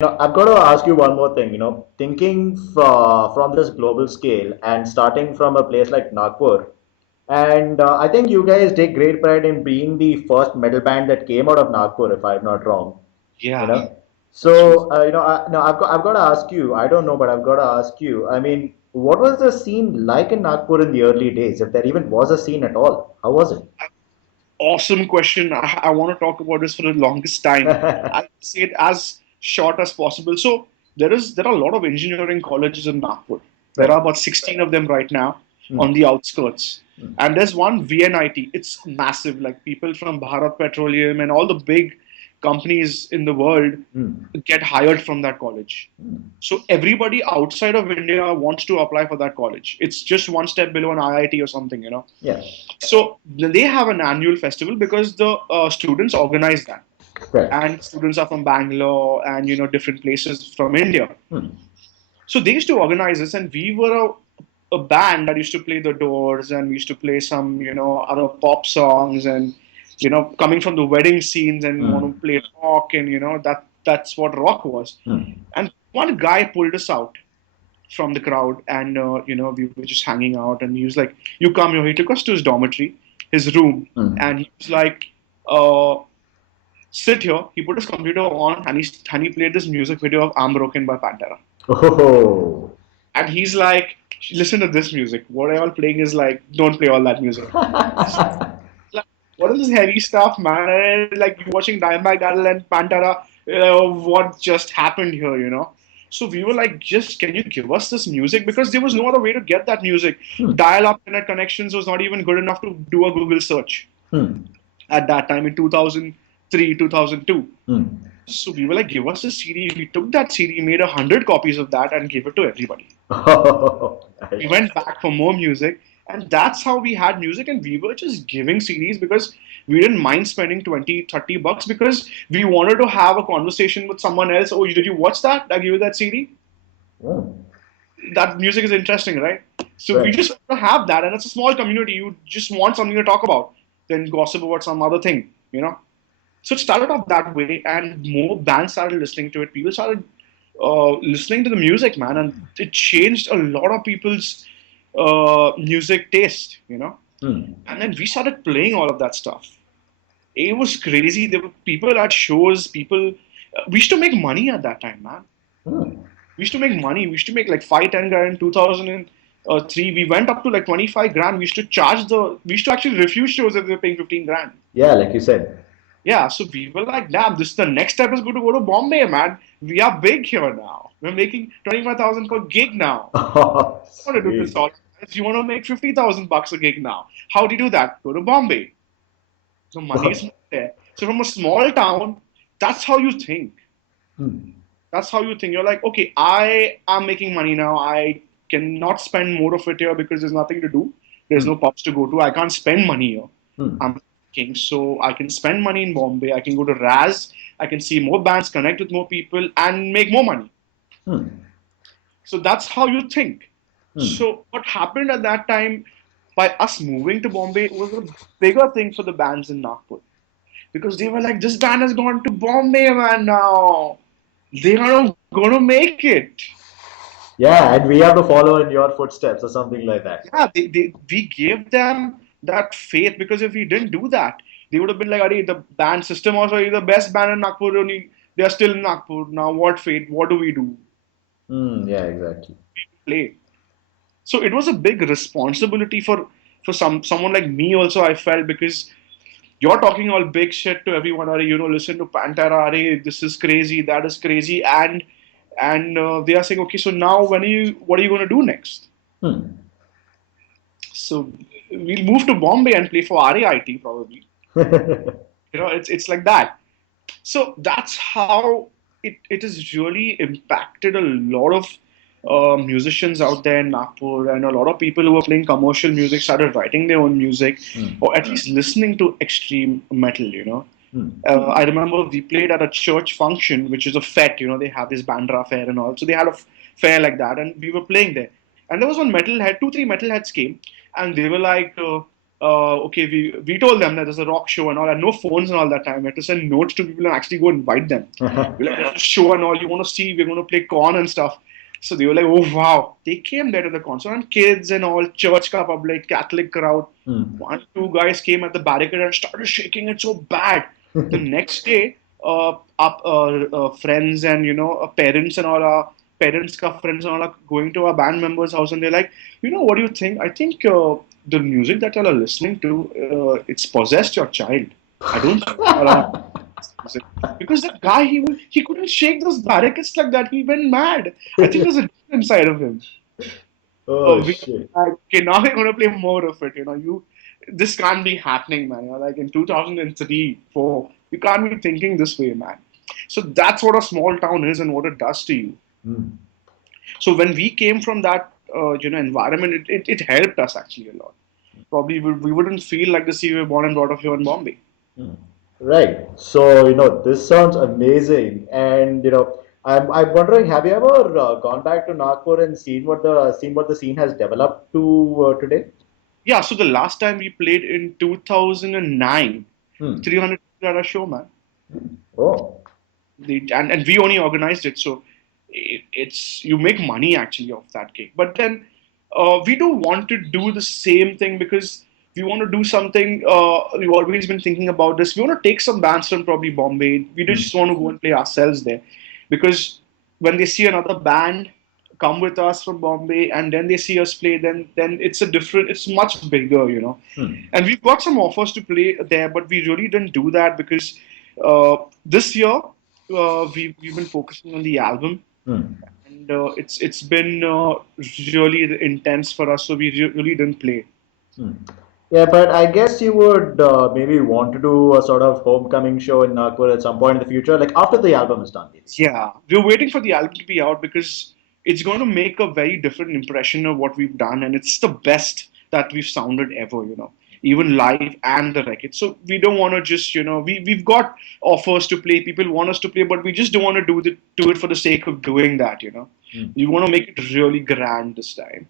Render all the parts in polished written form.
I've got to ask you one more thing. Thinking from this global scale and starting from a place like Nagpur, and I think you guys take great pride in being the first metal band that came out of Nagpur, if I'm not wrong. You Yeah, know, that's true. so no, I've got to ask you. I don't know, but I've got to ask you. I mean, what was the scene like in Nagpur in the early days, if there even was a scene at all? How was it? Awesome question. I want to talk about this for the longest time. I'll say it as short as possible. So there are a lot of engineering colleges in Nagpur. There Right. are about 16 of them right now Hmm. on the outskirts. Hmm. And there's one VNIT. It's massive. Like people from Bharat Petroleum and all the big companies in the world Hmm. get hired from that college. Hmm. So everybody outside of India wants to apply for that college. It's just one step below an IIT or something. Yeah. So they have an annual festival because the students organize that, Right. and students are from Bangalore and different places from India. Hmm. So they used to organize this, and we were a band that used to play the Doors, and we used to play some other pop songs, and coming from the wedding scenes and want to Hmm. play rock, and that's what rock was. Hmm. And one guy pulled us out from the crowd, and we were just hanging out, and he was like, "You come here." He took us to his dormitory, his room, Hmm. and he was like, uh, "Sit here." He put his computer on, and he played this music video of "I'm Broken" by Pantera, Oh. and he's like, "Listen to this music. What I'm playing is like, don't play all that music." Like, what is this heavy stuff, man? And, like you watching Dimebag Darrell and Pantera. What just happened here? So we were like, just can you give us this music? Because there was no other way to get that music. Hmm. Dial-up internet connections was not even good enough to do a Google search Hmm. at that time in 2003, 2002. Hmm. So we were like, give us a CD. We took that CD, made 100 copies of that, and gave it to everybody. Oh, We nice. went back for more music, and that's how we had music. And we were just giving CDs because we didn't mind spending 20, $30 because we wanted to have a conversation with someone else. Oh, did you watch that? I gave you that CD. Hmm. That music is interesting, right? So we Right. just want to have that, and it's a small community. You just want something to talk about, then gossip about some other thing. So it started off that way, and more bands started listening to it. People started listening to the music, man, and it changed a lot of people's music taste. Hmm. And then we started playing all of that stuff. It was crazy. There were people at shows. We used to make money at that time, man. Hmm. We used to make money. We used to make like 5, 10 grand in 2003. We went up to like 25 grand. We used to charge the. We used to actually refuse shows if they were paying 15 grand. Yeah, like you said. Yeah, so we were like, damn, this the next step is going to go to Bombay, man. We are big here now. We're making 25,000 per gig now. Oh, You want to do this sweet. all? You want to make 50,000 bucks a gig now? How do you do that? Go to Bombay. So money is there. So from a small town, that's how you think. Hmm. That's how you think. You're like, okay, I am making money now. I cannot spend more of it here because there's nothing to do. There's Hmm. no pubs to go to. I can't spend money here. Hmm. I'm thinking, so I can spend money in Bombay. I can go to Raz. I can see more bands, connect with more people, and make more money. Hmm. So that's how you think. Hmm. So what happened at that time by us moving to Bombay was a bigger thing for the bands in Nagpur because they were like, this band has gone to Bombay, man. Now they are gonna make it. Yeah, and we have to follow in your footsteps or something like that. Yeah, we gave them that faith because if we didn't do that, they would have been like, "Are the band system also is the best band in Nagpur? Only they are still in Nagpur now. What fate? What do we do? Hmm. Yeah, exactly. We play." So it was a big responsibility for someone like me also. I felt because you're talking all big shit to everyone. Are listen to Pantera. Are this is crazy. That is crazy. And they are saying, okay, so now what are you going to do next? Hmm. So we'll move to Bombay and play for RAIT probably. It's like that. So that's how it has really impacted a lot of musicians out there in Nagpur, and a lot of people who were playing commercial music started writing their own music, Hmm. or at least listening to extreme metal. Hmm. I remember we played at a church function, which is a fete. They have this Bandra fair and all. So they had a fair like that, and we were playing there. And there was one metalhead, two, three metalheads came, and they were like, okay, we told them that there's a rock show and all, and no phones and all that time. We had to send notes to people and actually go invite them. We're like, there's a show and all, you want to see, we're going to play corn and stuff. So they were like, oh wow. They came there to the concert, and kids and all, church ka public, Catholic crowd. Hmm. One, two guys came at the barricade and started shaking it so bad. The next day, friends and parents and all our parents ka friends and all are going to our band members' house, and they're like, what do you think? I think the music that y'all are listening to, it's possessed your child. I don't think y'all are music. Because the guy, he couldn't shake those barricades like that. He went mad. I think there's a demon inside of him. Oh We shit. like, okay, now we're gonna play more of it. This can't be happening, man. Like in 2003, 4, you can't be thinking this way, man. So that's what a small town is and what it does to you. Hmm. So when we came from that, environment, it helped us actually a lot. Probably we wouldn't feel like the sea we were born and brought up here in Bombay. Hmm. Right. So, this sounds amazing. And, I'm wondering, have you ever gone back to Nagpur and seen what the scene has developed to today? Yeah. So the last time we played in 2009, Hmm. 300 people at a show, man. Oh. And we only organized it, so it's you make money actually off that gig. But then we don't want to do the same thing because we want to do something. We've always been thinking about this. We want to take some bands from probably Bombay. We Hmm. just want to go and play ourselves there, because when they see another band come with us from Bombay and then they see us play, then it's much bigger. Hmm. And we've got some offers to play there, but we really didn't do that because this year we've been focusing on the album, Hmm. and it's been really intense for us, so we really didn't play. Hmm. Yeah, but I guess you would maybe want to do a sort of homecoming show in Nagpur at some point in the future, like after the album is done, maybe. Yeah, we're waiting for the album to be out because it's going to make a very different impression of what we've done, and it's the best that we've sounded ever, even live and the record. So we don't want to just, we've got offers to play, people want us to play, but we just don't want to do it for the sake of doing that. Hmm. We want to make it really grand this time.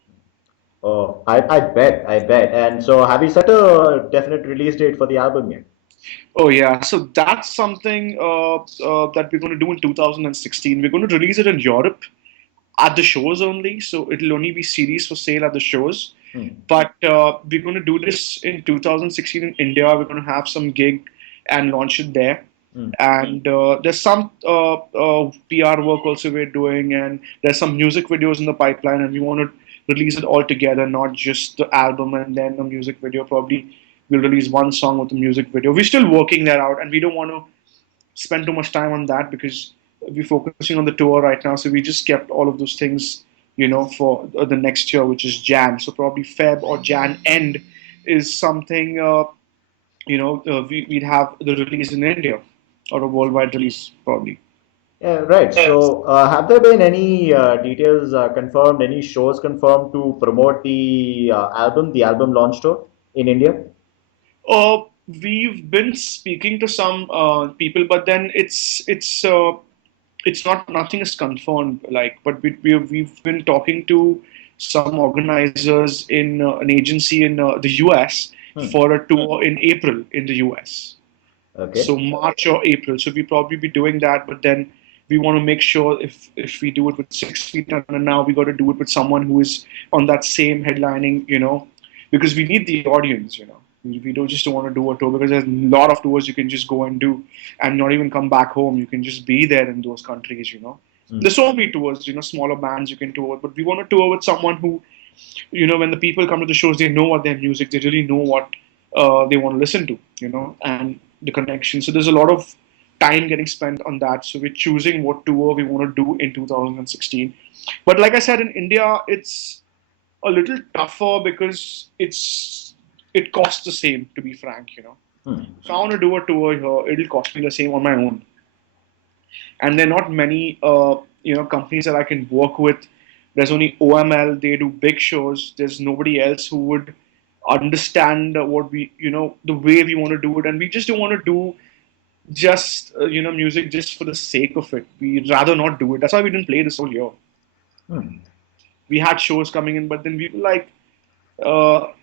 Oh, I bet. And so, have you set a definite release date for the album yet? Oh yeah, so that's something that we're going to do in 2016. We're going to release it in Europe at the shows only, so it'll only be CDs for sale at the shows. Hmm. But we're going to do this in 2016 in India. We're going to have some gig and launch it there. Hmm. And there's some PR work also we're doing, and there's some music videos in the pipeline, and we want to release it all together, not just the album and then the music video. Probably we'll release one song with the music video. We're still working that out, and we don't want to spend too much time on that because we're focusing on the tour right now. So we just kept all of those things, for the next year, which is Jan. So probably Feb or Jan end is something, we'd have the release in India or a worldwide release probably. Yeah, right. So, have there been any details confirmed, any shows confirmed to promote the album launch tour in India? We've been speaking to some people, but then it's not nothing is confirmed. Like, but we've been talking to some organizers in an agency in the US Hmm. for a tour in April in the US. Okay. So March or April. So we probably be doing that, but then we want to make sure if we do it with 6 feet under now, we got to do it with someone who is on that same headlining, because we need the audience. We don't just want to do a tour because there's a lot of tours you can just go and do and not even come back home. You can just be there in those countries. Hmm. There's so many tours, smaller bands you can tour, but we want to tour with someone who, when the people come to the shows, they know what their music, they really know what they want to listen to, and the connection. So there's a lot of time getting spent on that. So we're choosing what tour we want to do in 2016. But like I said, in India, it's a little tougher because it costs the same, to be frank. Hmm. If I want to do a tour here, it'll cost me the same on my own. And there are not many companies that I can work with. There's only OML. They do big shows. There's nobody else who would understand what the way we want to do it, and we just don't want to do just music just for the sake of it. We'd rather not do it. That's why we didn't play this whole year. Hmm. We had shows coming in, but then we were like,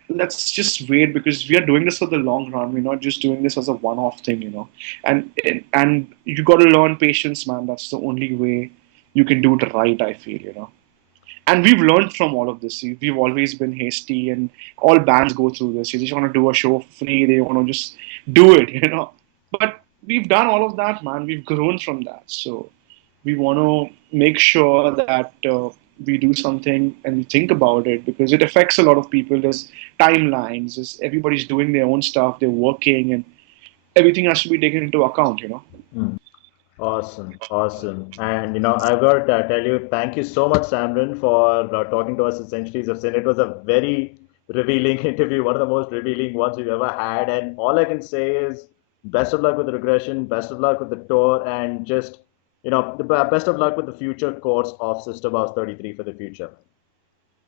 let's just wait, because we are doing this for the long run. We're not just doing this as a one-off thing, And you got to learn patience, man. That's the only way you can do it right, I feel. And we've learned from all of this. We've always been hasty, and all bands go through this. You just want to do a show for free. They want to just do it. But we've done all of that, man. We've grown from that. So we want to make sure that we do something and we think about it, because it affects a lot of people. There's timelines. Everybody's doing their own stuff. They're working, and everything has to be taken into account. Hmm. Awesome, awesome. And I've got to tell you, thank you so much, Samron, for talking to us at Centuries of Sin. It was a very revealing interview, one of the most revealing ones we've ever had. And all I can say is best of luck with the regression, best of luck with the tour, and just, best of luck with the future course of System House 33 for the future.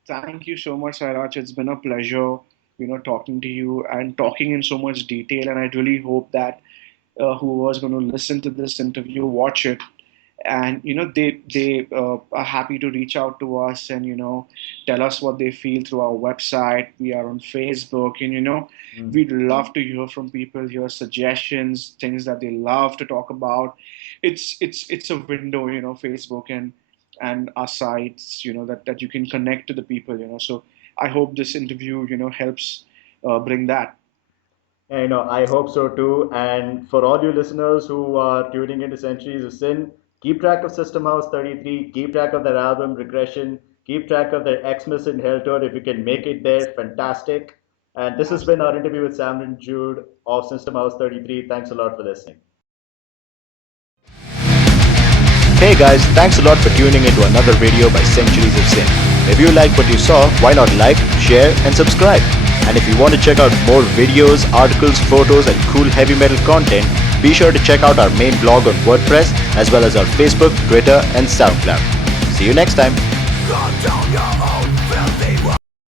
Thank you so much, Sairaj. It's been a pleasure, talking to you and talking in so much detail. And I really hope that whoever's going to listen to this interview, watch it, and they are happy to reach out to us and tell us what they feel through our website. We are on Facebook, and Mm. we'd love to hear from people, hear suggestions, things that they love to talk about. It's a window, Facebook and our sites, that you can connect to the people. So I hope this interview helps bring that. And, I hope so too. And for all you listeners who are tuning into Centuries of Sin, keep track of System House 33, keep track of their album Regression, keep track of their Xmas in Hell tour. If you can make it there, fantastic. And this has been our interview with Samron Jude of System House 33. Thanks a lot for listening. Hey guys, thanks a lot for tuning into another video by Centuries of Sin. If you like what you saw, why not like, share, and subscribe? And if you want to check out more videos, articles, photos, and cool heavy metal content, be sure to check out our main blog on WordPress, as well as our Facebook, Twitter, and SoundCloud. See you next time.